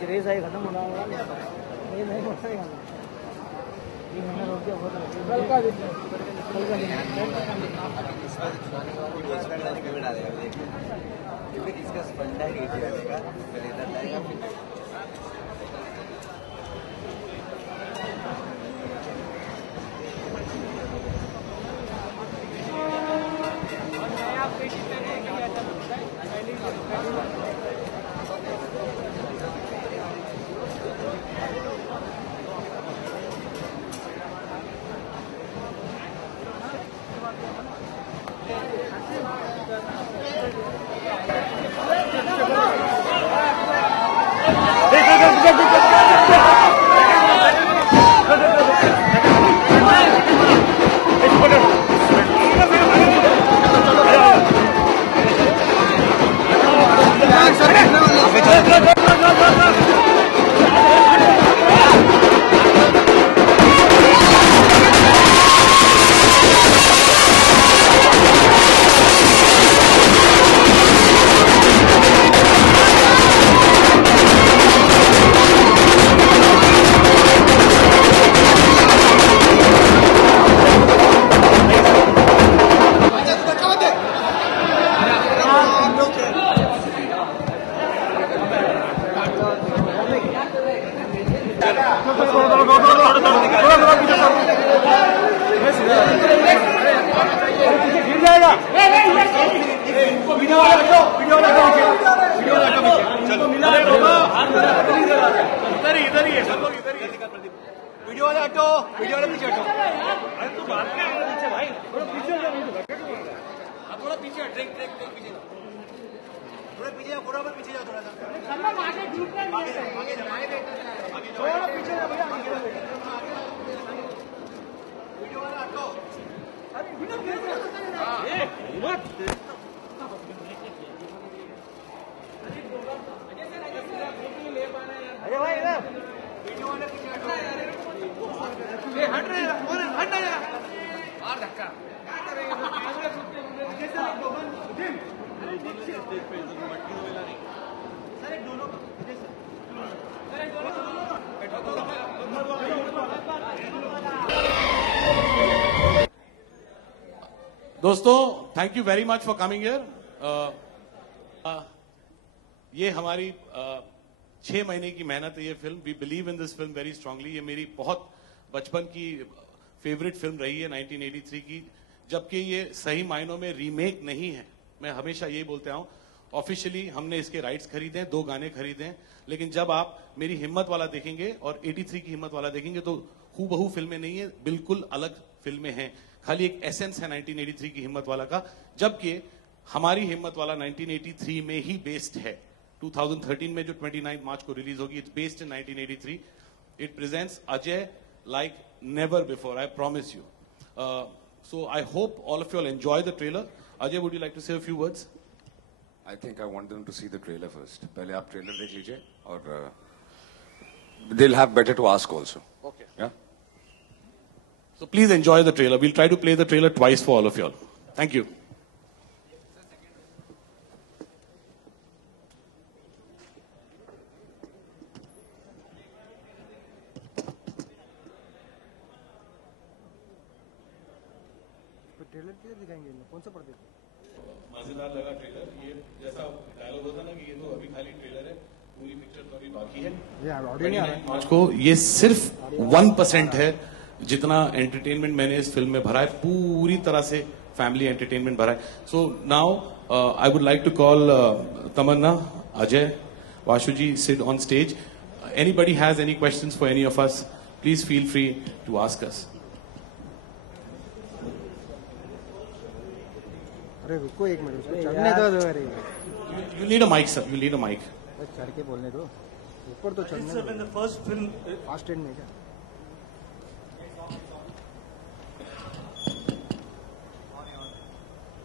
बीच race आई खत्म होना होगा ये नहीं होता है ये मैंने रोक दिया बहुत कल का दिन इसका स्पंदा है वीडियो वाले हटो वीडियो वाले पीछे हटो अरे तू बात क्या है पीछे भाई थोड़ा पीछे जा थोड़ा पीछे ट्रेक ट्रेक ट्रेक पीछे थोड़ा पीछे जा पूरा पीछे जाओ थोड़ा सा आगे थोड़ा पीछे जा भैया वीडियो वाले हटो अरे वीडियो मत अरे भाई इधर वीडियो वाले पीछे हटो ये हट रहे हैं हट रहे हैं मार धक्का क्या कर रहे हैं आगे से एक दो दिन सर एक दोनों सर एक दोस्तों thank you very much for coming here ये हमारी 6 महीने की मेहनत है ये film we believe in this film very strongly ये मेरी बहुत बचपन की फेवरेट फिल्म रही है 1983 की जबकि ये सही मायनों में रीमेक नहीं है मैं हमेशा यही बोलता हूं ऑफिशियली हमने इसके राइट्स खरीदे हैं 2 गाने खरीदे हैं लेकिन जब आप मेरी हिम्मत वाला देखेंगे और 83 की हिम्मत वाला देखेंगे तो हूबहू फिल्में नहीं है बिल्कुल अलग फिल्में हैं खाली एक एसेंस है 1983 की हिम्मत वाला का जबकि हमारी हिम्मत वाला 1983 में ही बेस्ड है 2013 में जो 29 मार्च को रिलीज होगी it's based in 1983 it presents Ajay like never before I promise you so I hope all of you all enjoy the trailer Ajay would you like to say a few words I think I want them to see the trailer first पहले आप trailer देख लीजिए और they'll have better to ask also okay yeah so please enjoy the trailer we'll try to play the trailer twice for all of you all thank you trailer किधर दिखाएंगे कौन सा पर्दे मजेदार लगा ट्रेलर ये जैसा डायलॉग होता ना कि ये तो अभी खाली ट्रेलर है पूरी पिक्चर तो अभी बाकी है ये ऑडियो नहीं आ रहा है मार्च को ये सिर्फ 1% है जितना एंटरटेनमेंट मैंने इस फिल्म में भरा है पूरी तरह से फैमिली एंटरटेनमेंट भरा है so now I would like to call Tamannaah Ajay Vashu ji sit on stage anybody has any questions for any of us please feel free to ask us अरे रुको एक मिनट उसको चढ़ने दो अरे you need a mic sir you need a mic चढ़ के बोलने दो ऊपर तो चढ़ने दो When the first film, fast and में क्या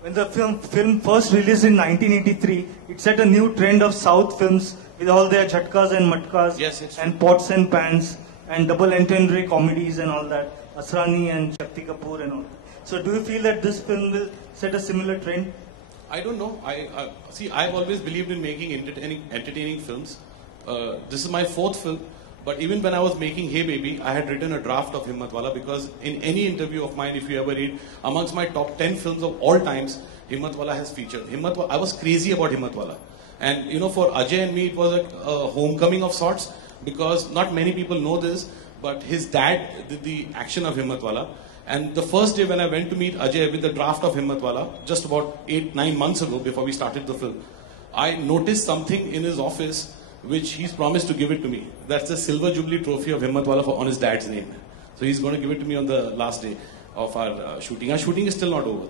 when the film first released in 1983, it set a new trend of South films with all their jhatkas and matkas Yes, it's and pots and pans and double entendre comedies and all that. Asrani and Shakti Kapoor and all. So do you feel that this film will set a similar trend? I don't know. See, I've always believed in making entertaining films. this is my fourth film, but even when I was making Hey Baby, I had written a draft of Himmatwala because in any interview of mine, if you ever read, amongst my top 10 films of all times, Himmatwala has featured. Himmatwala, I was crazy about Himmatwala. And you know, for Ajay and me, it was a homecoming of sorts because not many people know this, but his dad did the action of Himmatwala. And the first day when I went to meet Ajay with the draft of Himmatwala, just about 8-9 months ago before we started the film, I noticed something in his office which he's promised to give it to me. That's the Silver Jubilee Trophy of Himmatwala on his dad's name. So he's going to give it to me on the last day of our shooting. Our shooting is still not over.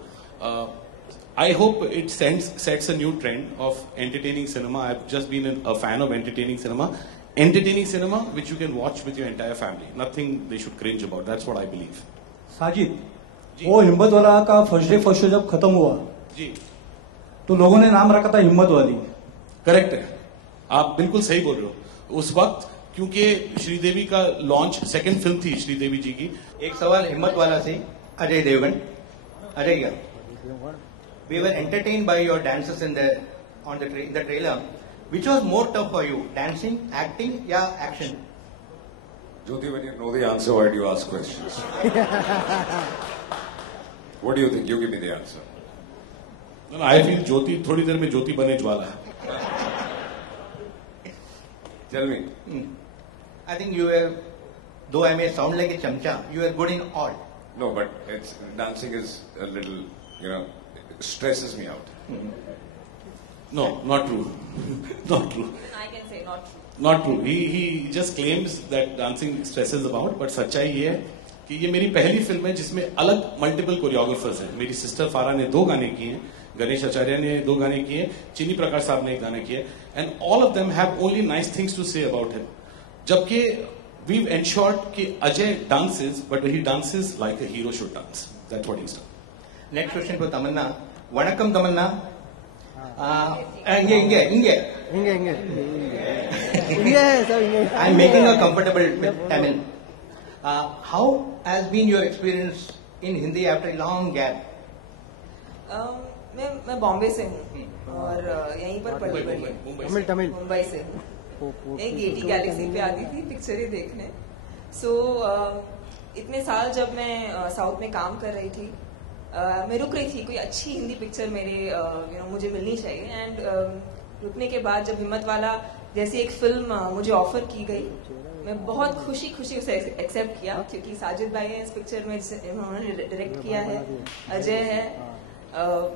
I hope it sets a new trend of entertaining cinema. I've just been a fan of entertaining cinema. Entertaining cinema which you can watch with your entire family. Nothing they should cringe about. That's what I believe. Sajid, वो हिम्मतवाला का first day first show जब खत्म हुआ जी, तो लोगों ने नाम रखा था हिम्मत वाली. करेक्ट है, आप बिल्कुल सही बोल रहे हो. उस वक्त क्योंकि श्रीदेवी का लॉन्च सेकंड फिल्म थी श्रीदेवी जी की. एक सवाल हिम्मतवाला से अजय देवगन. अजय यार, we were entertained by your dances in the trailer. Which was more tough for you, dancing, acting, या action? Jyoti, when you know the answer, why do you ask questions? What do you think? You give me the answer. No, I feel Jyoti थोड़ी देर में ज्योति बने ज्वाला. Tell me. I think you were, though I may sound like a chamcha, you were good in all. No, but dancing is a little, it stresses me out. No, not true. Not true. I can say not true. Not true. He just claims that dancing stresses about, but सच्चाई ये है कि ये मेरी पहली film है जिसमें अलग मल्टीपल कोरियोग्राफर्स हैं. मेरी सिस्टर फारा ने 2 गाने किए हैं, गणेश आचार्य ने 2 गाने किए, चिनी प्रकाश साहब ने 1 गाना किया, and all of them have only nice things to say about him. जबकि we've ensured कि Ajay dances, but he dances like a hero should dance. That's what he's done. Next question for Tamanna. Vanakkam Tamanna. Inge. I'm making a comfortable with Tamil. How has been your experience in Hindi after a long gap? मैं बॉम्बे से हूँ और यहीं पर पढ़ी बड़ी. तमिल मुंबई से हूँ. एक गेटी गैलेक्सी पे आती थी पिक्चरें देखने. सो इतने साल जब मैं साउथ में काम कर रही थी, मैं रुक रही थी कोई अच्छी हिंदी पिक्चर मेरे मुझे मिलनी चाहिए. एंड रुकने के बाद जब हिम्मतवाला जैसी एक फिल्म मुझे ऑफर की गई, मैं बहुत खुशी उसे एक्सेप्ट किया क्योंकि साजिद भाई है इस पिक्चर में, उन्होंने डायरेक्ट किया है, अजय है,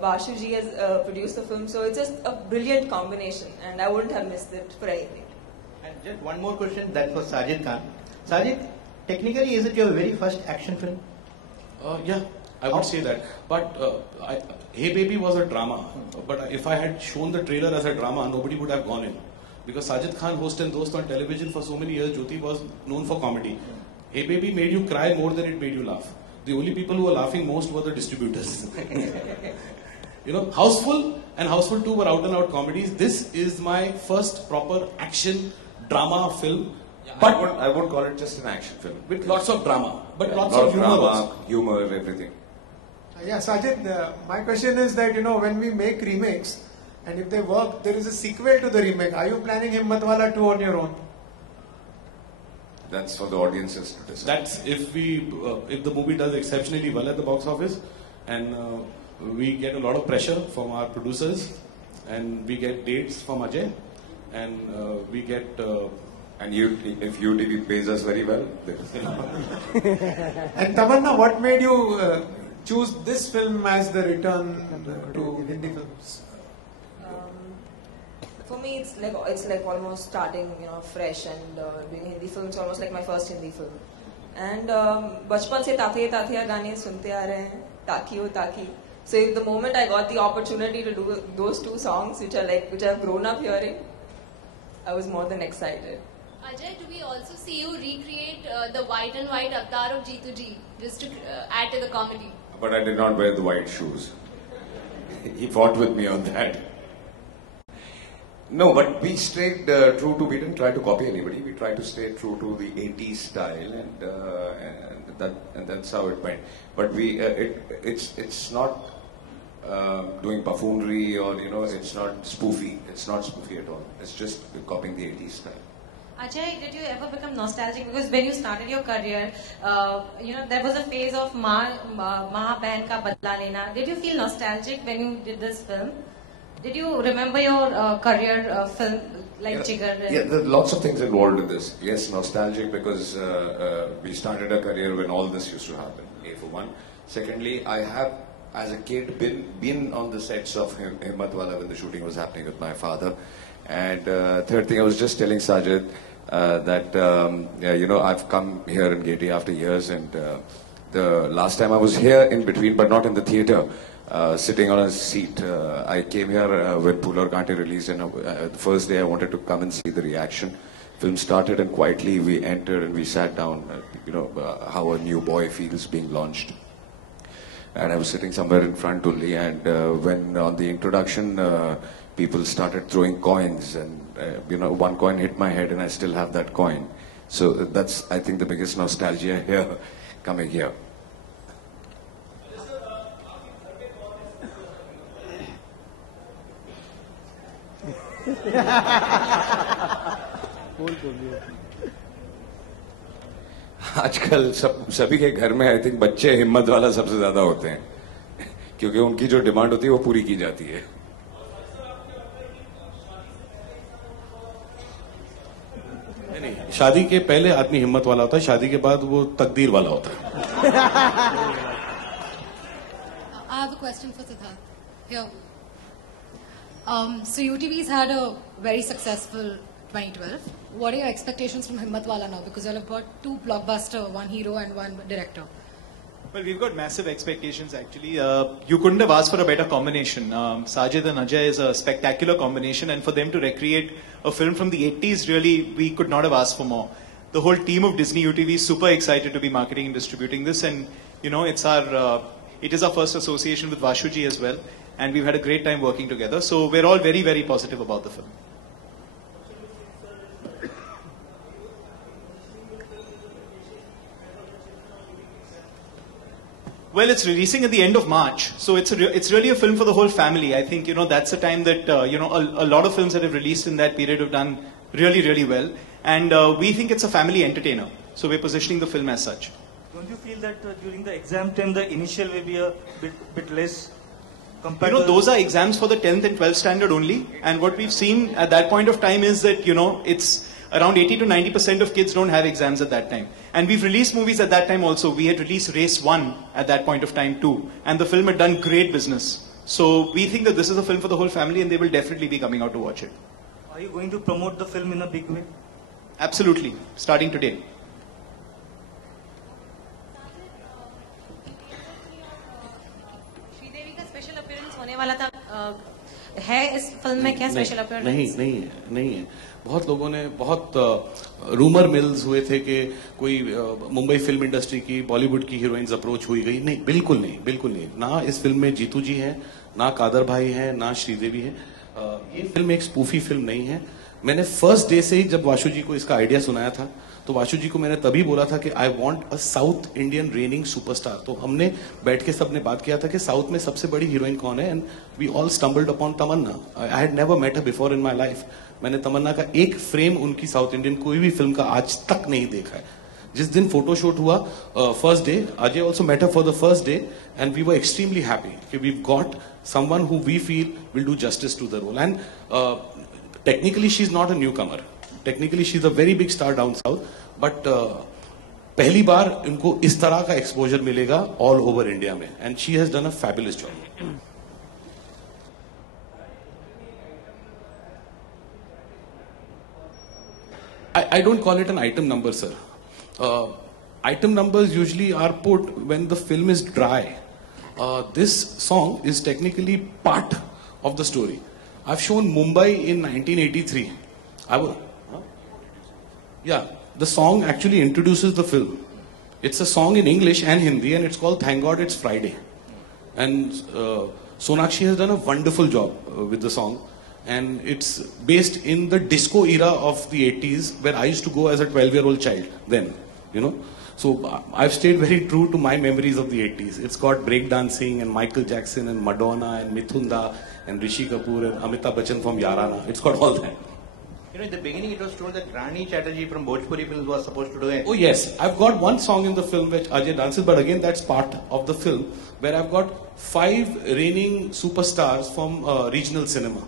Bashu ji has produced the film, so it's just a brilliant combination, and I wouldn't have missed it for anything. And just one more question, that's for Sajid Khan. Sajid, technically, is it your very first action film? Yeah, I would say that. But Hey Baby was a drama. But if I had shown the trailer as a drama, nobody would have gone in. Because Sajid Khan hosted Dost on television for so many years, Jyoti was known for comedy. Hey Baby made you cry more than it made you laugh. The only people who were laughing most were the distributors. Houseful and Houseful 2 were out and out comedies. This is my first proper action drama film. Yeah, but I would call it just an action film. With lots of drama. But lots lot of humor drama, also. humor, everything. Yeah, Sajid, my question is that, when we make remakes, and if they work, there is a sequel to the remake. Are you planning Himmatwala 2 on your own? That's for the audiences to decide. That's if the movie does exceptionally well at the box office, and we get a lot of pressure from our producers, and we get dates from Ajay, and we get. And if UTV pays us very well. And Tamanna, what made you choose this film as the return to Hindi films? For me, it's like almost starting, fresh, and doing Hindi films, almost like my first Hindi film. And बचपन से ताथिया गाने सुनते आ रहे हैं, ताकी हो ताकी. So the moment I got the opportunity to do those 2 songs, which I've grown up hearing, I was more than excited. Ajay, do we also see you recreate the white and white avatar of G2G, just to add to the comedy? But I did not wear the white shoes. He fought with me on that. No, but we stayed true to. We didn't try to copy anybody. We tried to stay true to the 80s style, and that's how it went. But it's not doing buffoonery or it's not spoofy. It's not spoofy at all. It's just copying the 80s style. Ajay, did you ever become nostalgic? Because when you started your career, there was a phase of Maha Bahan Ka Badla Lena. Did you feel nostalgic when you did this film? Did you remember your career film like Jigar? Yeah, there are lots of things involved in this. Yes, nostalgic because we started a career when all this used to happen, A for one. Secondly, I have, as a kid, been on the sets of Himmatwala when the shooting was happening with my father. And third thing, I was just telling Sajid that, I've come here in Gaiety after years, and the last time I was here in between, but not in the theatre, sitting on a seat. I came here when Phool Aur Kaante released, and the first day I wanted to come and see the reaction. Film started, and quietly we entered and we sat down, how a new boy feels being launched. And I was sitting somewhere in front only, and when on the introduction, people started throwing coins, and one coin hit my head, and I still have that coin. So that's, I think, the biggest nostalgia here, coming here. आजकल सभी के घर में I think बच्चे हिम्मत वाला सबसे ज्यादा होते हैं, क्योंकि उनकी जो डिमांड होती है वो पूरी की जाती है. नहीं, शादी के पहले आदमी हिम्मत वाला होता है, शादी के बाद वो तकदीर वाला होता है. I have a question for Siddharth. Here. So UTV's had a very successful 2012. What are your expectations from Himmatwala now? Because you'll have got two blockbuster, one hero and one director. Well, we've got massive expectations actually. You couldn't have asked for a better combination. Sajid and Ajay is a spectacular combination, and for them to recreate a film from the 80s, really, we could not have asked for more. The whole team of Disney UTV is super excited to be marketing and distributing this, and it is our first association with Vashuji as well, and we've had a great time working together. So we're all very, very positive about the film. Well, it's releasing at the end of March, so it's really a film for the whole family. I think that's the time that a lot of films that have released in that period have done really, really well, and we think it's a family entertainer. So we're positioning the film as such. Don't you feel that during the exam time, the initial will be a bit less compared to... those are exams for the 10th and 12th standard only. And what we've seen at that point of time is that, it's around 80 to 90% of kids don't have exams at that time. And we've released movies at that time also. We had released Race 1 at that point of time too. And the film had done great business. So we think that this is a film for the whole family, and they will definitely be coming out to watch it. Are you going to promote the film in a big way? Absolutely. Starting today. होने वाला था, है इस film में क्या special appearance? नहीं है. बहुत लोगों ने बहुत रूमर मिल्स हुए थे कि कोई मुंबई फिल्म इंडस्ट्री की, बॉलीवुड की हीरोइंस अप्रोच हुई गई. नहीं, बिल्कुल नहीं. ना इस फिल्म में जीतू जी हैं, ना कादर भाई हैं, ना श्रीदेवी है. ये फिल्म एक स्पूफी फिल्म नहीं है. मैंने फर्स्ट डे से ही जब वाशु जी को इसका आइडिया सुनाया था, तो वाशु जी को मैंने तभी बोला था कि I want a south Indian raining superstar. तो हमने बैठ के सबने बात किया था कि साउथ में सबसे बड़ी हीरोइन कौन है, and we all stumbled upon Tamannaah. I had never met her before in my life. मैंने तमन्ना का एक फ्रेम उनकी साउथ इंडियन कोई भी फिल्म का आज तक नहीं देखा है. जिस दिन फोटोशूट हुआ first day, Ajay also met her for the first day, and we were extremely happy कि we got someone who we feel will do justice to the role. And technically she is not a newcomer. Technically she is a very big star down south, but पहली बार इनको इस तरह का exposure मिलेगा all over India में, and she has done a fabulous job. I don't call it an item number, sir. Item numbers usually are put when the film is dry. This song is technically part of the story. I've shown Mumbai in 1983. The song actually introduces the film. It's a song in English and Hindi, and it's called Thank God It's Friday. And Sonakshi has done a wonderful job with the song. And it's based in the disco era of the 80s, where I used to go as a 12-year-old child then, So I've stayed very true to my memories of the 80s. It's got breakdancing and Michael Jackson and Madonna and Mithun Da and Rishi Kapoor and Amitabh Bachchan from Yarana. It's got all that. You know, in the beginning it was told that Rani Chatterjee from Bhojpuri films was supposed to do it. Oh yes, I've got one song in the film which Ajay dances, but again that's part of the film where I've got 5 reigning superstars from regional cinema.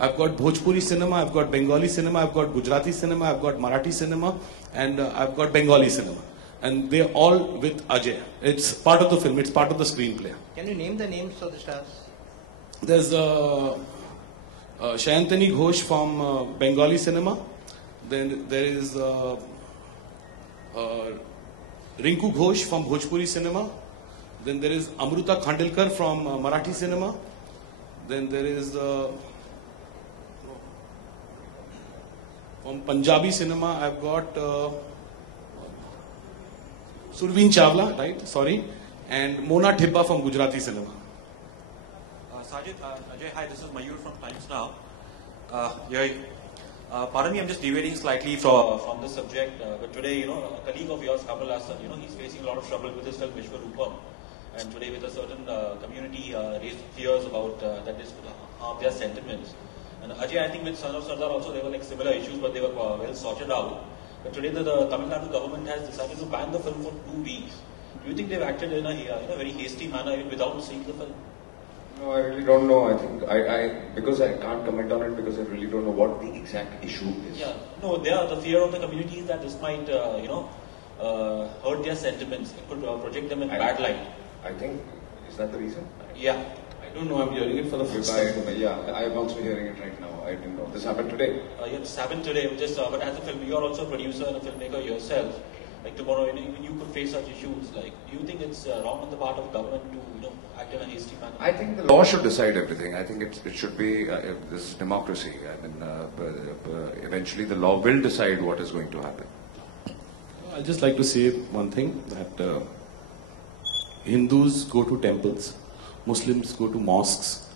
I've got Bhojpuri cinema, I've got Bengali cinema, I've got Gujarati cinema, I've got Marathi cinema, and I've got Bengali cinema. And they're all with Ajay. It's part of the film, it's part of the screenplay. Can you name the names of the stars? There's Shayantani Ghosh from Bengali cinema. Then there is Rinku Ghosh from Bhojpuri cinema. Then there is Amruta Khandilkar from Marathi cinema. Then there is from Punjabi cinema I've got Surveen Chawla, right? Sorry. And Mona Thibba from Gujarati cinema. Sajid, Ajay, hi, this is Mayur from Times Now. Pardon me, I'm just deviating slightly from the subject, but today, a colleague of yours, Kamal Hassan, he's facing a lot of trouble with his film Vishwarupam, and today with a certain community raised fears about that this could harm their sentiments. And Ajay, I think with Son of Sardar also there were like similar issues, but they were well sorted out. But today the Tamil Nadu government has decided to ban the film for 2 weeks. Do you think they've acted in a very hasty manner even without seeing the film? No, I really don't know. I think because I can't comment on it because I really don't know what the exact issue is. Yeah, no, the fear of the community is that this might, hurt their sentiments. It could project them in bad light. I think, is that the reason? Yeah. I don't know, I'm hearing it for the first time. Yeah, I'm also hearing it right now. I didn't know. This happened today? Yeah, this happened today. But as a film, you are also a producer and a filmmaker yourself. Like tomorrow, even you could face such issues. Like, do you think it's wrong on the part of government to, act in a hasty manner? I think the law should decide everything. I think it should be, this is democracy. I mean, eventually the law will decide what is going to happen. I'd just like to say one thing, that Hindus go to temples, Muslims go to mosques,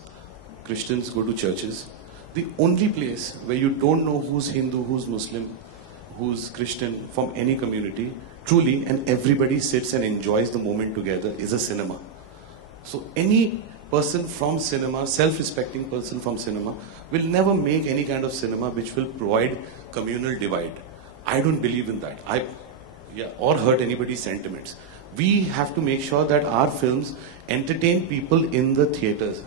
Christians go to churches. The only place where you don't know who's Hindu, who's Muslim, who's Christian from any community, truly, and everybody sits and enjoys the moment together, is a cinema. So any person from cinema, self-respecting person from cinema, will never make any kind of cinema which will provide communal divide. I don't believe in that. Or hurt anybody's sentiments. We have to make sure that our films entertain people in the theatres.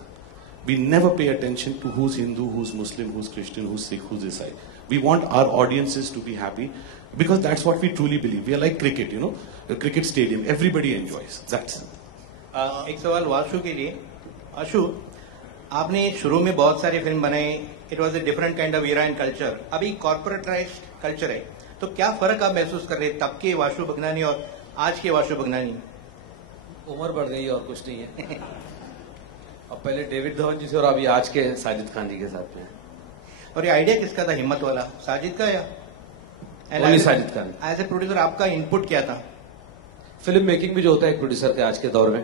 We never pay attention to who's Hindu, who's Muslim, who's Christian, who's Sikh, who's Isai. We want our audiences to be happy because that's what we truly believe. We are like cricket, a cricket stadium. Everybody enjoys. That's एक सवाल वाशु के लिए. वाशु, आपने शुरू में बहुत सारी film बनाई. It was a different kind of era and culture. अभी corporatized culture है. तो क्या फर्क आप महसूस कर रहे हैं तब के वाशु भगनानी और आज के वाशु भगनानी? उम्र बढ़ गई और कुछ नहीं है. अब पहले डेविड धवन जी से और अभी आज के साजिद खान जी के साथ में. और ये आइडिया किसका था, हिम्मत वाला साजिद का या Sajid Khan? As a producer आपका इनपुट क्या था? फिल्म मेकिंग भी जो होता है एक प्रोड्यूसर के आज के दौर में.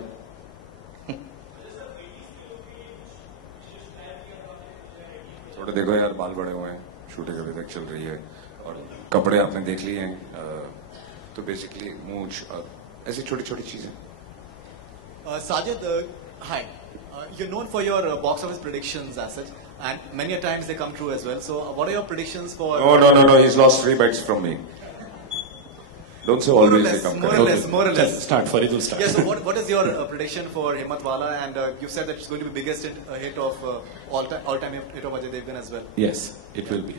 थोड़े देखो यार, बाल बड़े हुए हैं, शूटिंग अभी तक चल रही है और कपड़े आपने देख लिए हैं, तो बेसिकली मूंछ ऐसी छोटी छोटी चीजें. Sajid, hi. You're known for your box office predictions as such, and many a times they come true as well. So, what are your predictions for? No. He's lost 3 bets from me. Don't say always they come correct. More or less. Start, Farid will start. Yeah, so what is your prediction for Himmatwala? And you said that it's going to be biggest hit of all-time hit of Ajay Devgan as well. Yes, it will be.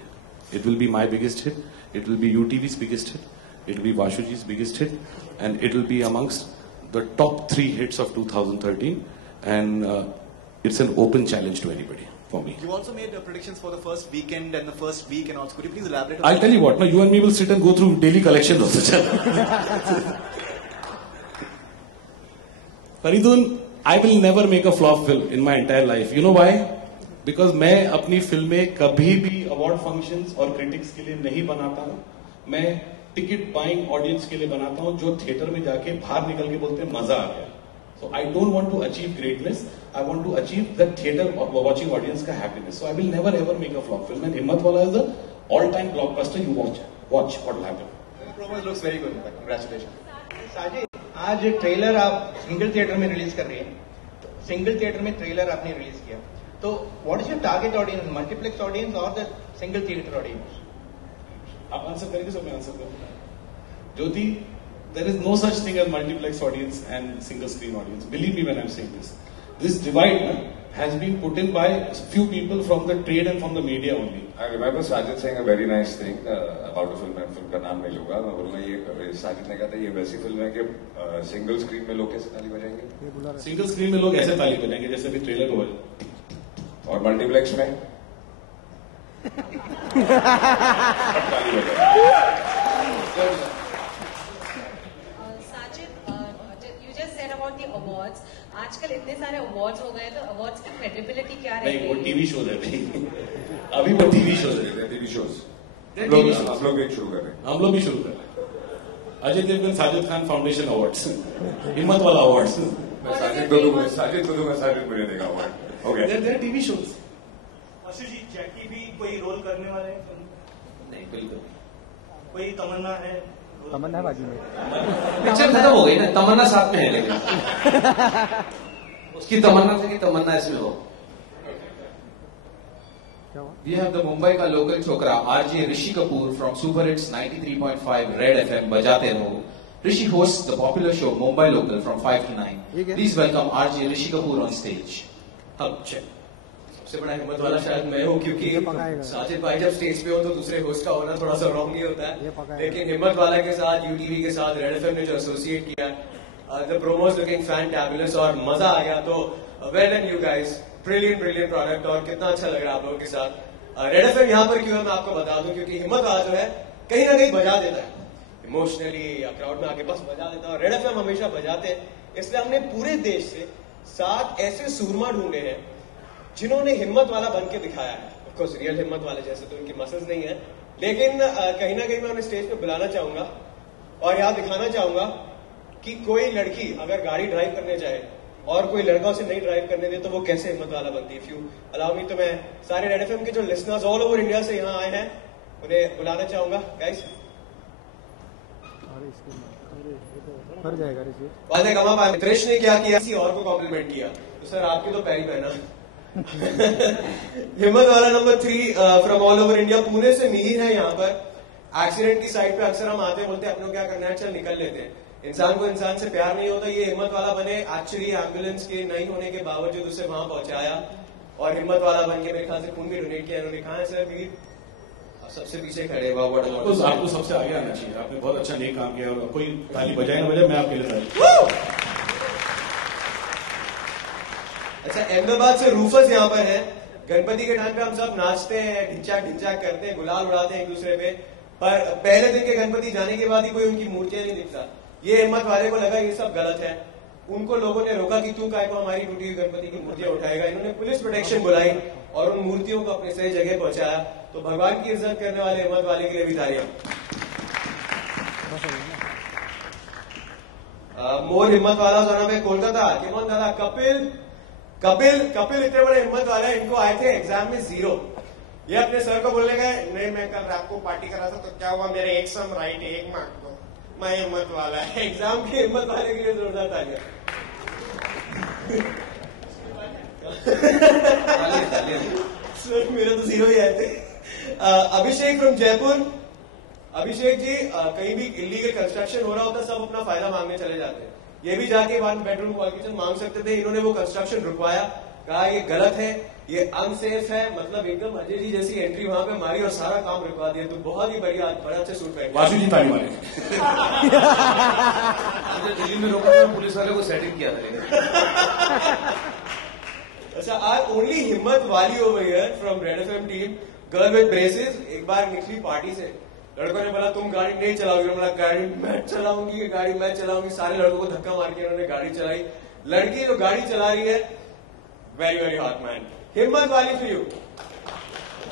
It will be my biggest hit. It will be UTV's biggest hit. It will be Vashuji's biggest hit. And it will be amongst the top 3 hits of 2013. And it's an open challenge to anybody for me. You also made predictions for the first weekend and the first week and also. Could you please elaborate on I'll tell you what, you and me will sit and go through daily collections of such. Faridun, I will never make a flop film in my entire life. You know why? Because मैं अपनी फिल्में कभी भी award functions और critics के लिए नहीं बनाता हूँ. मैं टिकट बाइंग ऑडियंस के लिए बनाता हूँ जो थिएटर में जाके बाहर निकल के बोलते हैं मजा आ गया. So I don't want to achieve greatness. I want to achieve the theater watching audience ka happiness. So I will never ever make a flop film. And Himmatwala is the all-time blockbuster. You watch what will happen. The promo looks very good. Congratulations. Sajid, आज trailer आप single theatre में release कर रही हैं. Single theatre में trailer आपने release किया. तो what is your target audience, multiplex audience और द सिंगल थिएटर ऑडियंस? आप आंसर करेंगे सब मैं आंसर करूंगा. ज्योति, there is no such thing as multiplex audience and single screen audience. Believe me when I'm saying this. This divide has been put in by few people from the trade and from the media only. I remember Sajid saying a very nice thing about the film. मैं film का नाम नहीं लूंगा. मैं बोलूंगा ये साजिद ने कहा था ये वैसी फिल्म है कि सिंगल स्क्रीन में लोग कैसे ताली बजाएंगे. सिंगल स्क्रीन में लोग ऐसे ताली बजाएंगे जैसे अभी ट्रेलर हुआ. और मल्टीप्लेक्स में You just said about the awards. आजकल इतने सारे अवार्ड्स हो गए तो अवार्ड्स की क्रेडिबिलिटी क्या रहेगी? नहीं, वो टीवी शो है भाई. अभी वो टीवी शो है. टीवी शोज हम लोग भी शुरू कर रहे हैं. हम लोग भी शुरू कर रहे हैं. Ajay Devgan Sajid Khan foundation awards, Himmatwala awards. Sajid को दूंगा, साजिद मुझे देगा award. Okay, their TV shows. Ashu ji, Jackie भी कोई रोल करने वाले हैं? नहीं, बिल्कुल. कोई तमन्ना है? तमन्ना बाजी में पिक्चर खत्म हो गई ना, तमन्ना साथ में है लेकिन उसकी तमन्ना था कि तमन्ना इसमें हो. We have the Mumbai का लोकल छोकरा RJ Rishi Kapoor from Super Hits 93.5 Red FM बजाते रहो. Rishi hosts the popular show Mumbai Local from 5 to 9. Please welcome RJ Rishi Kapoor on stage. अब चेक. सबसे बड़ा हिम्मत वाला शायद मैं हूँ, क्योंकि साजिद भाई जब स्टेज पे हो तो दूसरे होस्ट का होना थोड़ा सा रॉन्ग ही होता है. लेकिन हिम्मत वाला के साथ यूटीवी के साथ रेड एफएम ने जो एसोसिएट किया, द प्रोमोस लुकिंग फैंटाबुलस और मजा आ गया. तो well done you guys, brilliant product. और कितना अच्छा लग रहा है आप लोगों के साथ. रेड एफएम यहाँ पर क्यों है मैं आपको बता दूं, क्योंकि हिम्मत वाला जो है कहीं ना कहीं बजा देता है इमोशनली या क्राउड में आके बस बजा देता है. रेड एफएम हमेशा बजाते हैं. इसलिए हमने पूरे देश से 7 ऐसे सूरमा ढूंढे हैं जिन्होंने हिम्मत वाला बन के दिखाया है. ऑफकोर्स रियल हिम्मत वाले जैसे तो इनकी मसल्स नहीं है, लेकिन कहीं ना कहीं मैं उन्हें स्टेज पे बुलाना चाहूंगा और यहाँ दिखाना चाहूंगा कि कोई लड़की अगर गाड़ी ड्राइव करने जाए और कोई लड़का उसे नहीं ड्राइव करने दे तो वो कैसे हिम्मत वाला बनती है. इफ यू अलाउ मी, तो मैं सारे रेड एफएम के जो लिसनर्स ऑल ओवर इंडिया से यहाँ आए हैं उन्हें बुलाना चाहूंगा. गाइस मित्रेश ने क्या किया, किसी और को कॉम्प्लीमेंट किया, तो सर आपके तो पैरी पहना. हिम्मत वाला number 3 from all over India. Pune से मिहिर है यहाँ पर. एक्सीडेंट की साइड पे अक्सर हम आते बोलते हैं अपनों क्या करना है, चल निकल लेते हैं. इंसान को इंसान से प्यार नहीं होता. ये हिम्मत वाला बने. एक्चुअली एम्बुलेंस के नहीं होने के बावजूद उसे वहां पहुंचाया और हिम्मत वाला बन के मेरे ख्याल से खून भी डोनेट किया. इन्होंने कहा है सर वीर सबसे पीछे खड़े. आपको सबसे आगे आना चाहिए. आपने बहुत अच्छा नहीं काम किया. और कोई ताली बजाए ना बजाए, मैं आपके लिए ताली. अच्छा, अहमदाबाद से रूफस यहाँ पर है. गणपति के टाइम पे हम सब नाचते हैं, ढिंचाक करते हैं, गुलाल उड़ाते हैं एक दूसरे पे. पर पहले दिन के गणपति जाने के बाद ही कोई उनकी मूर्तियां नहीं दिखता. ये हिम्मत वाले को लगा ये सब गलत है. उनको लोगों ने रोका कि तू काहे को हमारी टूटी हुई गणपति की मूर्तियां उठाएगा. इन्होंने पुलिस प्रोटेक्शन बुलाई और उन मूर्तियों को अपने सही जगह पहुंचाया. तो भगवान की इज्जत करने वाले हिम्मत वाले के लिए भी तालियां. मोर हिम्मत वाला जो नाम है कोलकाता. केमन दादा कपिल इतने बड़े हिम्मत वाले हैं. इनको आए थे एग्जाम में 0. ये अपने सर को बोलने गए, नहीं मैं कल रात को पार्टी करा था तो क्या हुआ, मेरे एक सम राइट 1 मार्क दो, मैं हिम्मत वाला है. एग्जाम के हिम्मत वाले के लिए जोरदार तालियां. मेरे तो 0 ही आए थे. अभिषेक फ्रॉम जयपुर. अभिषेक जी, कहीं भी इलीगल कंस्ट्रक्शन हो रहा होता सब अपना फायदा मांगने चले जाते हैं. ये भी जाके 1 बेडरूम वॉल किचन मांग सकते थे. इन्होंने वो कंस्ट्रक्शन रुकवाया, कहा ये गलत है, ये अनसेफ है. मतलब एकदम अजय जी जैसी एंट्री वहां पे मारी और सारा काम रुकवा दिया. तो बहुत ही बढ़िया, बड़ा अच्छे सूट पहन. वासु जी ताली मारे. दिल्ली में रोका था, पुलिस वाले को सेटिंग किया था. अच्छा, आज ओनली हिम्मत वाली over here from red FM team, girl with braces. एक बार निकली पार्टी से, लड़कों ने बोला तुम गाड़ी नहीं चलाओगे. बोला गाड़ी मैं चलाऊंगी, गाड़ी मैं चलाऊंगी. सारे लड़कों को धक्का मार के उन्होंने गाड़ी चलाई. लड़की जो गाड़ी चला रही है, वेरी वेरी हॉट मैन. हिम्मत वाली फॉर यू.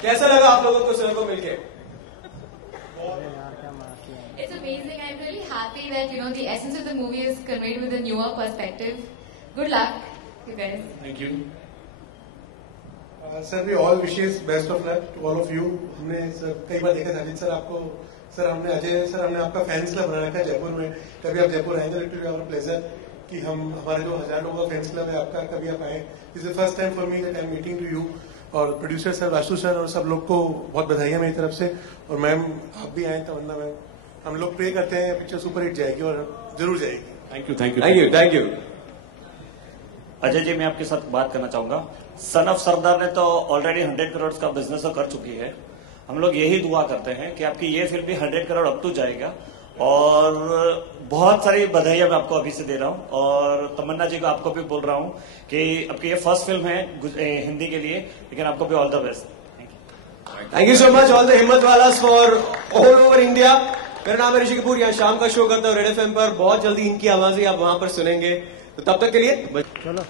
कैसा लगा आप लोगों को सर को मिलके? It's amazing. I'm really happy that the essence of the movie is conveyed with a newer perspective. Good luck, you guys. Thank you. Sir we all wishes best of luck to all of you. हमने sir कई बार देखा Sajid sir आपको, sir हमने Ajay sir हमने आपका fans club बना रखा है जयपुर में. कभी आप जयपुर आएंगे, it will be our pleasure कि हम हमारे जो 1000 लोगों का फैंस क्लब है आपका, कभी आप आए. This is the first time for me that I am meeting to you. और प्रोड्यूसर सर, वासु सर और सब लोग को बहुत बधाइयाँ मेरी तरफ से। और मैम आप भी आए, तमन्ना मैम, हम लोग प्रे करते हैं पिक्चर सुपर हिट जाएगी और जरूर जाएगी। Thank you, thank you, thank you, thank you. Ajay ji, मैं आपके साथ बात करना चाहूंगा। सन ऑफ सरदार ने तो ऑलरेडी 100 करोड़ का बिजनेस कर चुकी है। हम लोग यही दुआ करते हैं कि आपकी ये फिल्म भी 100 करोड़ अप टू जाएगा। और बहुत सारी बधाइयां मैं आपको अभी से दे रहा हूं, और तमन्ना जी को आपको भी बोल रहा हूं कि आपकी ये फर्स्ट फिल्म है हिंदी के लिए, लेकिन आपको भी all the best. Thank you so much all the हिम्मत वालास फॉर ऑल ओवर इंडिया। मेरा नाम है ऋषि कपूर, यहाँ शाम का शो करता हूँ रेड एफएम पर। बहुत जल्दी इनकी आवाजें आप वहां पर सुनेंगे, तो तब तक के लिए चलो।